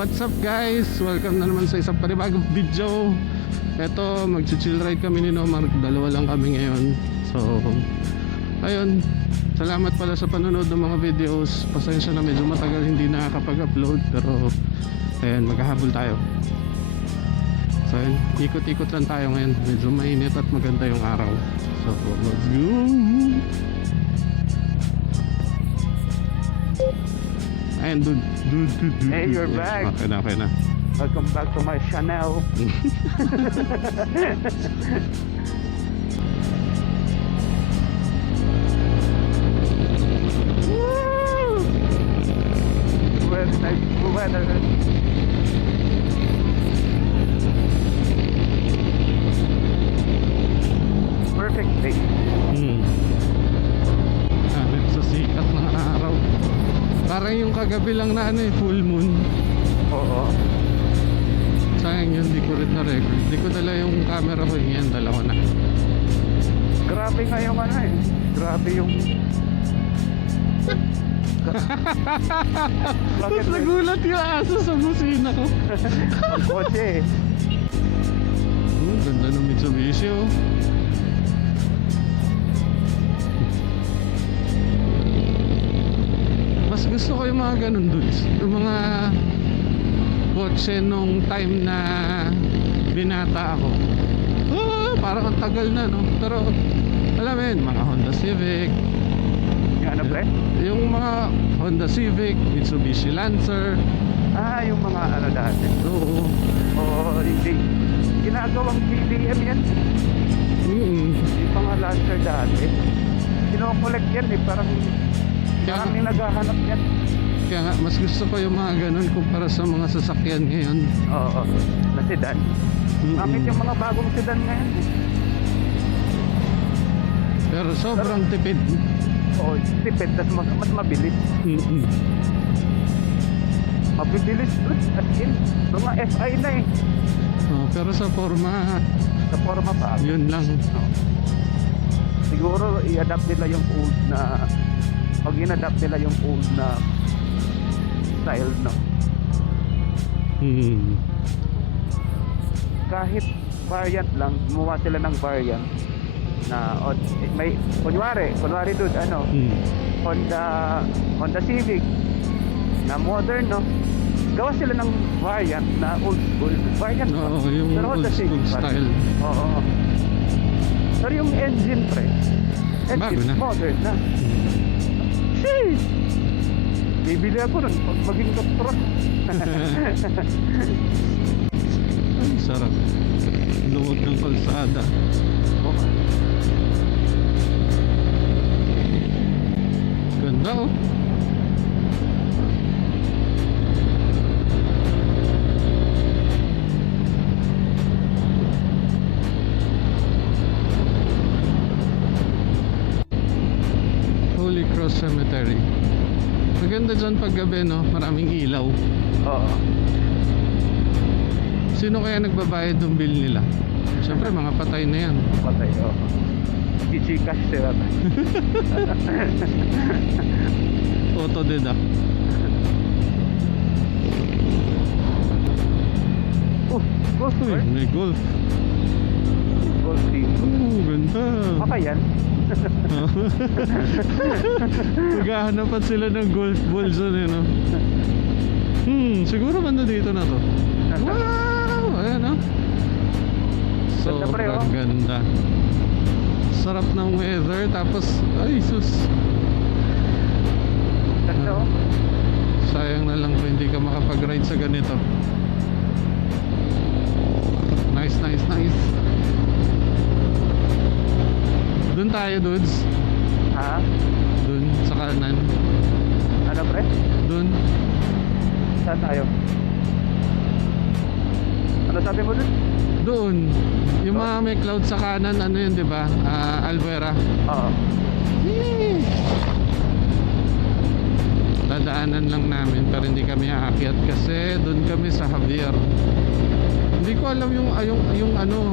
What's up guys? Welcome na naman sa isang panibagong video. Eto, mag-chill ride kami ni Nomar. Dalawa lang kami ngayon. So, ayun. Salamat pala sa panonood ng mga videos. Pasensya na medyo matagal hindi nakakapag-upload. Pero, ayan, maghahabol tayo. So, ayun, ikot-ikot lang tayo ngayon. Medyo mainit at maganda yung araw. So, let's go! Ayan, dude. Hey, you're back. Okay na. Welcome back to my channel. Well, nice weather. Perfect day. Hanip sa sikat ng araw. Parang yung kagabi lang na full moon. Oo. Sayang yun, di ko rin na-record. Di ko dala yung camera ko, yan, dala ko na. Grabe nga yung Grabe yung... Tapos nagulat yung aso sa busina ko. Ang kotse. Ganda ng Mitsubishi oh. Mas gusto ko yung mga ganun dudes. Yung mga kotse nung time na binata ako. Parang ang tagal na no. Pero alam mo yun, mga Honda Civic. Yung ano pre? Yung mga Honda Civic, Mitsubishi Lancer. Ah, yung mga ano dati. Oo. Oo, hindi. Ginagawang BBM yan. Yung mga Lancer dati. Kino-collect yan parang maraming naghahanap yan. Kaya nga, mas gusto ko yung mga ganun kumpara sa mga sasakyan ngayon. Oo, na sedan. Bakit yung mga bagong sedan ngayon? Pero sobrang tipid. Oo, tipid, tas mas mabilis. Mabibilis doon, as in. Mga FI na Pero sa forma, sa forma pa. yun lang. Siguro i-adapt nila yung old na pag in-adapt nila yung old na style no. Kahit variant lang, gumawa sila ng variant na may kunwari dude Honda Civic na modern no. Gawa sila ng variant na old school variant. Oo, yung pero old Honda school Civic style. Oo. Pero yung engine pre, Bago na. modern na. Sheesh! Bibili ako nun pag maging doktor. Ay, sarap. Luwag ng kalsada. Ganda oh. Holy Cross Cemetery. Maganda dyan pag gabi no, maraming ilaw. Oo. Sino kaya nagbabayad ng bill nila? Siyempre mga patay na yan. Patay, oo. Chichikas sila. Auto deduct. Golf Uy, may golf. Golf team. Ganda. Baka yan. Maghahanapan sila ng golf balls no? Siguro banda dito na to. Wow! Ayan oh. Sobrang ganda. Sarap ng weather. Tapos, ay sus. Ganda Sayang na lang kung hindi ka makapag-ride sa ganito. Nice. Doon tayo dudes. Ha? Doon sa kanan. Ano pre? Doon. Saan tayo? Ano sabi mo dun? Doon. Yung mga may cloud sa kanan, ano yun, di ba? Albuera. Oo. Dadaanan lang namin pero hindi kami aakyat kasi doon kami sa Javier. Hindi ko alam yung ano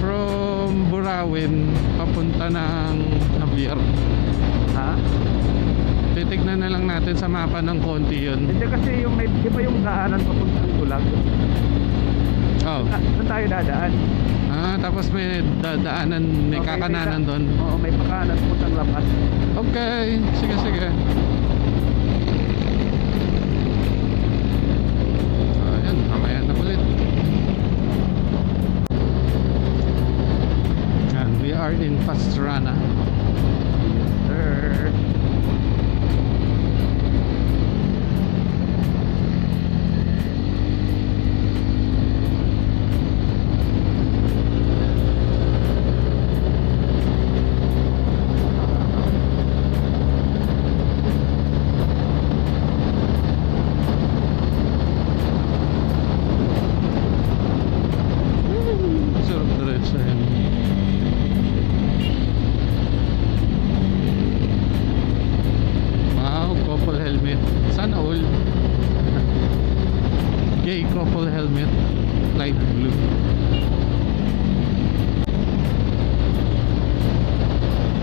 from Burawin papunta ng Javier. Ha? Titignan na lang natin natin sa mapa ng konti yun. Hindi kasi yung may, di ba yung daanan papuntang Tulag? Oh. Saan tayo dadaan? Tapos may daanan, may Okay, kakananan doon. Oo, may pakanan papuntang labas. Okay, sige sige. Ayan, mamaya na ulit. Yan, we are in Pastrana. Sir. Sarap diretso yan. Wow, couple helmet. Sana all. Gay couple helmet. Light blue.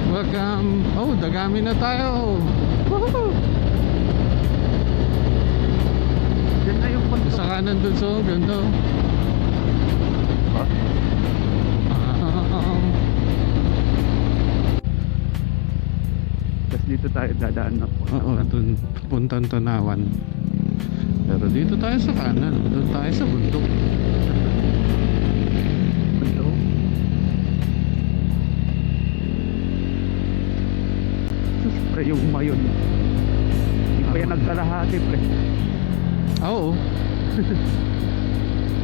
Welcome. Oh, dagami na tayo. Woohoo! Yan na yung punto. Sa kanan dun, so ganda. Ba? Tapos dito tayo dadaan na po. Oo, dun puntang Tanawan. Pero dito tayo sa kanan, doon tayo sa bundok. Ito. Sus, pre, yung mayon. Hindi pa yan nagkalahati, pre. Oo.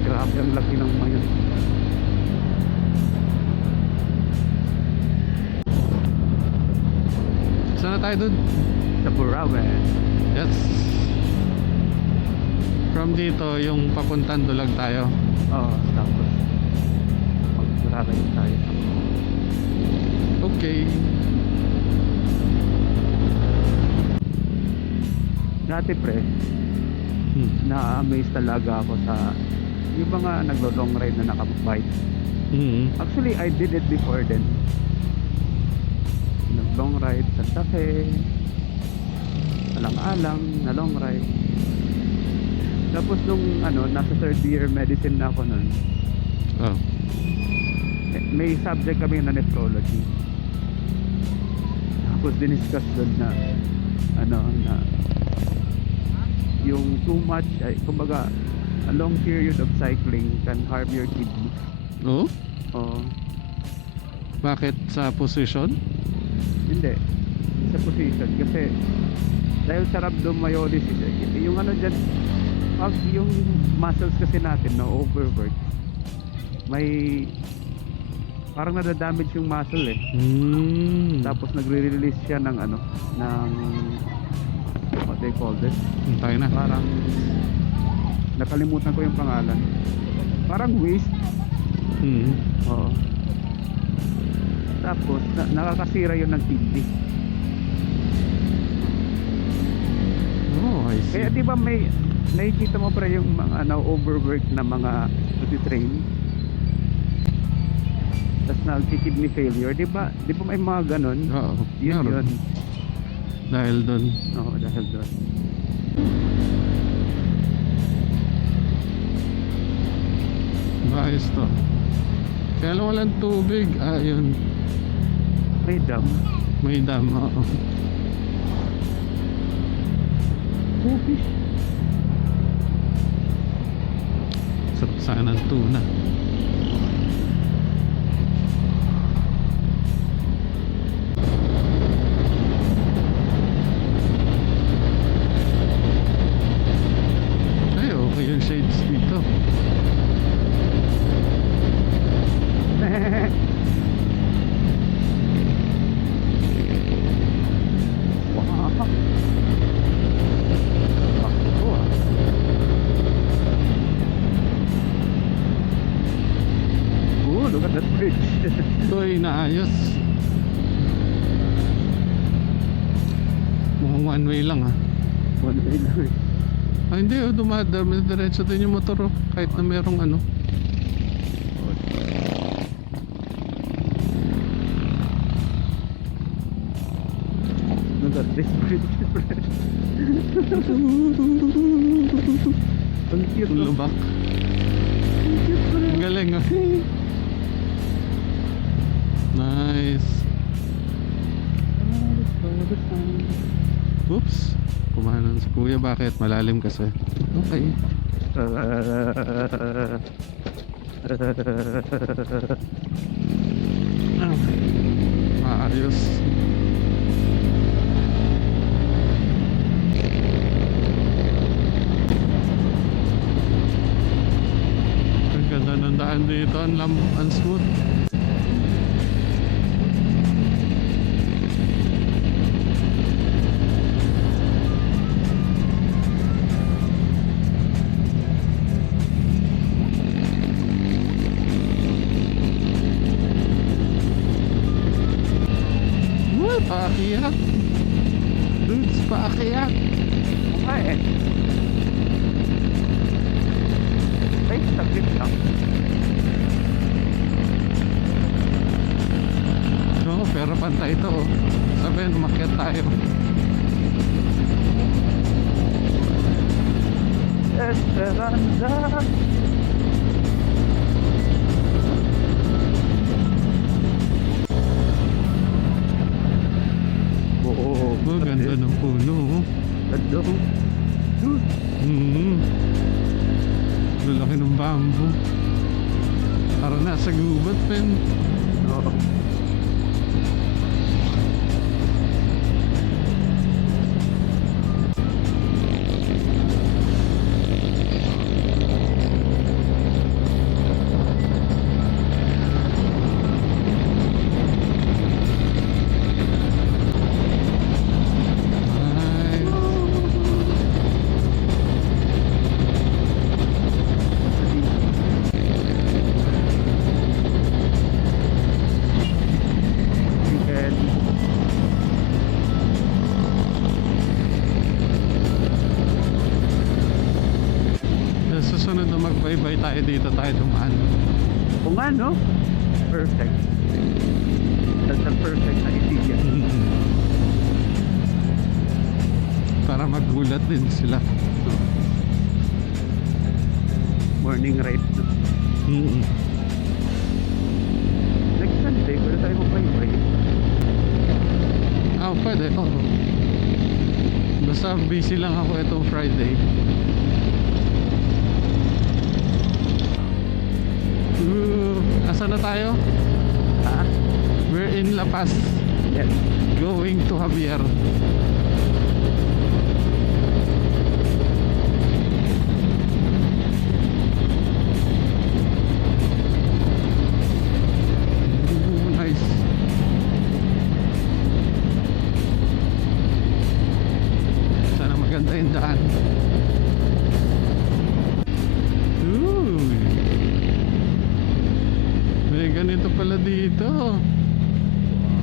Grabe ang laki ng mayon. Saan na tayo dun? Sa Burawen. Yes. From dito, yung papuntang Dulag tayo. Oo, tapos mag-Burawen tayo. Okay. Dati, pre, na-amaze talaga ako sa yung mga naglo-long ride na nakabike. Actually, I did it before then. Nag-long ride Santa Fe, alang-alang na long ride. Tapos nung nasa third year medicine na ako nun, Oh. may subject kami na nephrology. Tapos diniscuss doon na na yung too much ay kumbaga a long period of cycling can harm your kidney. Oh? Oh, Bakit sa position? hindi sa position kasi dahil sa rhabdomyolysis yung dyan pag yung muscles kasi natin na overwork may parang nadadamage yung muscle eh. Tapos nagre-release siya ng ng what they call this, Tayo na. parang nakalimutan ko yung pangalan, parang waste. Oo. Tapos nakakasira yun ng kidney. Oh, I see. Kaya di ba may nakikita mo pa yung mga overwork na mga nagtitrain tapos nagki-kidney failure, di ba may mga ganon? Oo. Yun meron. yun. Dahil doon. Oo, dahil doon. Ayos to. Kaya lang walang tubig. Yun. May dam. May dam. Oo. Fish. Sarap sana ng tuna. Ay, okay yung shades dito. Wow. Ako ah. Oh, look at that bridge. Ito ay naayos. Mukhang one way lang One way lang eh. Hindi dumadami diretso din yung motor kahit na merong Look at this bridge, friend. Ang cute, no? Lubak. Ang cute, friend. Ang galing ah. Nice. Oops. Kumanan si kuya. Bakit? Malalim kasi. Okay. Maayos. Ang ganda ng daan dito. Ang smooth. Uy, paakiyak. Dudes, paakiyak. Okay. Ay, saglit lang. Oo, pero pantay ito oh. Sabihin, umakyat tayo. Esperanza. Oo, Oh, ganda ng puno oh. ganda. Lalaki ng bamboo. Para nasa gubat, pen. Oo. Nice. Weekend. Sa susunod na magbaybay tayo dito tayo dumaan. Kung ano, perfect. That's a perfect idea. Para magulat din sila. Morning ride. Next Sunday, pwede tayo mag-bye-bye. Ah, pwede. Oo. Basta busy lang ako itong Friday. Asa na tayo? Ha? We're in La Paz. Yes. Going to Javier. Nice. Sana maganda yung daan. May ganito pala dito.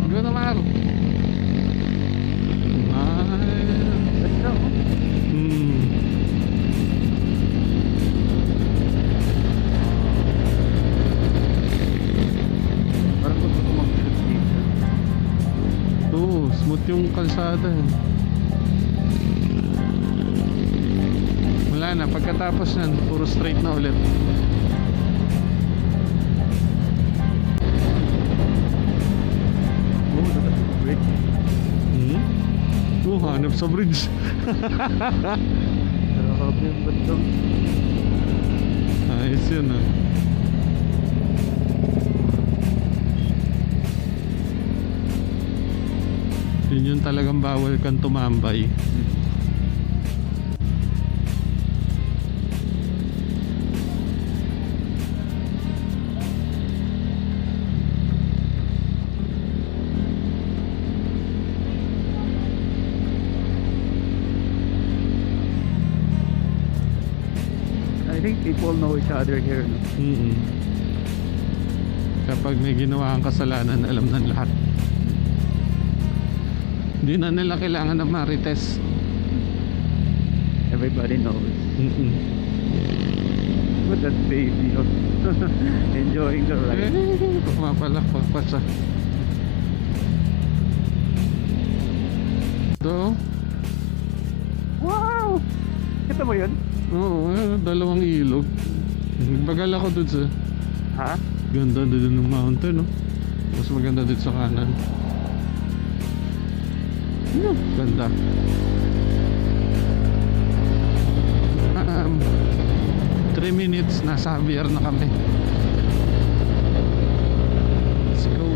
Go na, Mar. Nice. Ganda, oh. Parang gusto ko mag-trip dito. Oo, smooth yung kalsada. Wala na, pagkatapos yan, puro straight na ulit. Oh, look at the bridge. Oo, hanap sa bridge. Grabe yung ganda. Ayos yun ah. Yun yung talagang bawal kang tumambay. I think people know each other here, no? Kapag may ginawa kang kasalanan, alam ng lahat. Hindi na nila kailangan ng marites. Everybody knows. But that baby, oh. Enjoying the ride. Pumapalakpak pa siya. So, Wow! Kita mo yun? oo, dalawang ilog. Nagbagal ako dun sa Ha? ganda dun ng mountain, no? Mas maganda dito sa kanan. Ganda. 3 minutes, nasa Javier na kami. Let's go.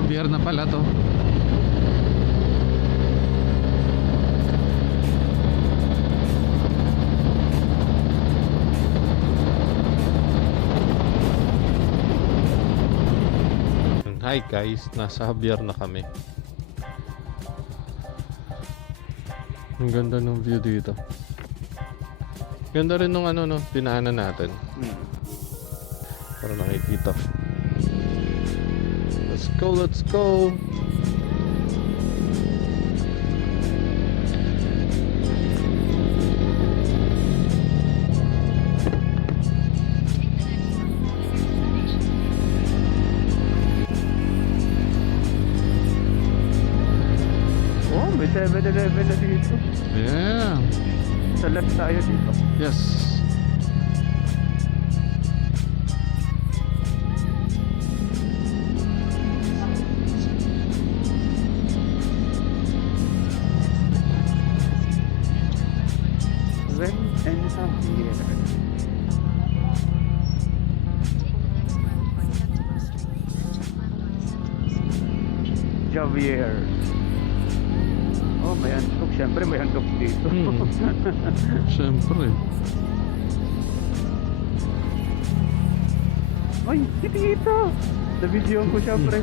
Javier na pala to. Hi guys, nasa Javier na kami. Ang ganda ng view dito. Ganda rin nung ano no, pinaanan natin. Para nakikita. Let's go, let's go. Oh, may 7-Eleven na dito. Yeah. Sa left tayo dito. Yes. When and Javier. Javier. Oh, may handog. Siyempre may handog dito. Siyempre. Ay, si Tito! Na-videoan ko siyempre.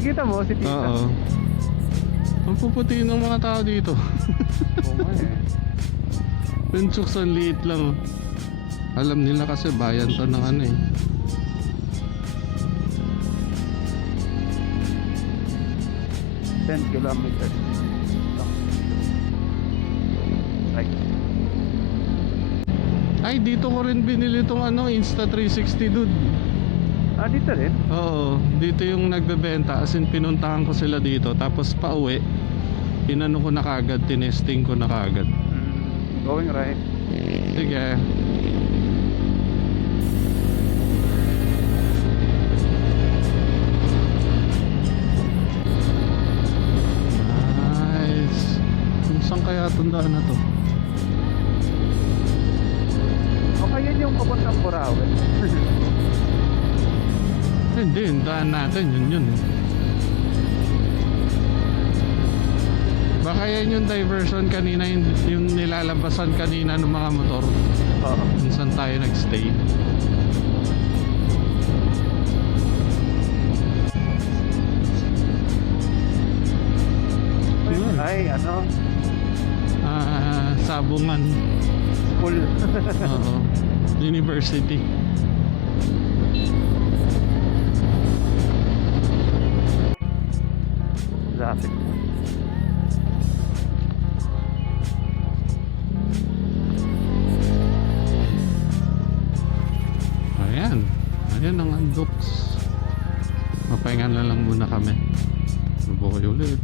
Nakita mo si Tita? Oo. Ang puputi ng mga tao dito. Oo nga eh. Pinchok sa liit lang. Oh. Alam nila kasi bayan to ng ano eh. Ten kilometers. Right. Ay, dito ko rin binili tong ano, Insta360 dude. Ah, dito rin? Oo, dito yung nagbebenta. As in, pinuntahan ko sila dito. Tapos pauwi, inano ko na kagad, tinesting ko na kagad. Going right. Sige. Nice. Kung saan kaya tandaan na to? O kaya yung papuntang Burawen. Hindi, yung daan natin, yun eh. Baka yan yung diversion kanina, yung nilalabasan kanina ng mga motor. Oo. Kung saan tayo nagstay. Ay, ano? Sabungan. School. Oo. University. Lapit. Ayan. Ayan ang undocs. Mapahinga na lang muna kami. Mabuhay ulit.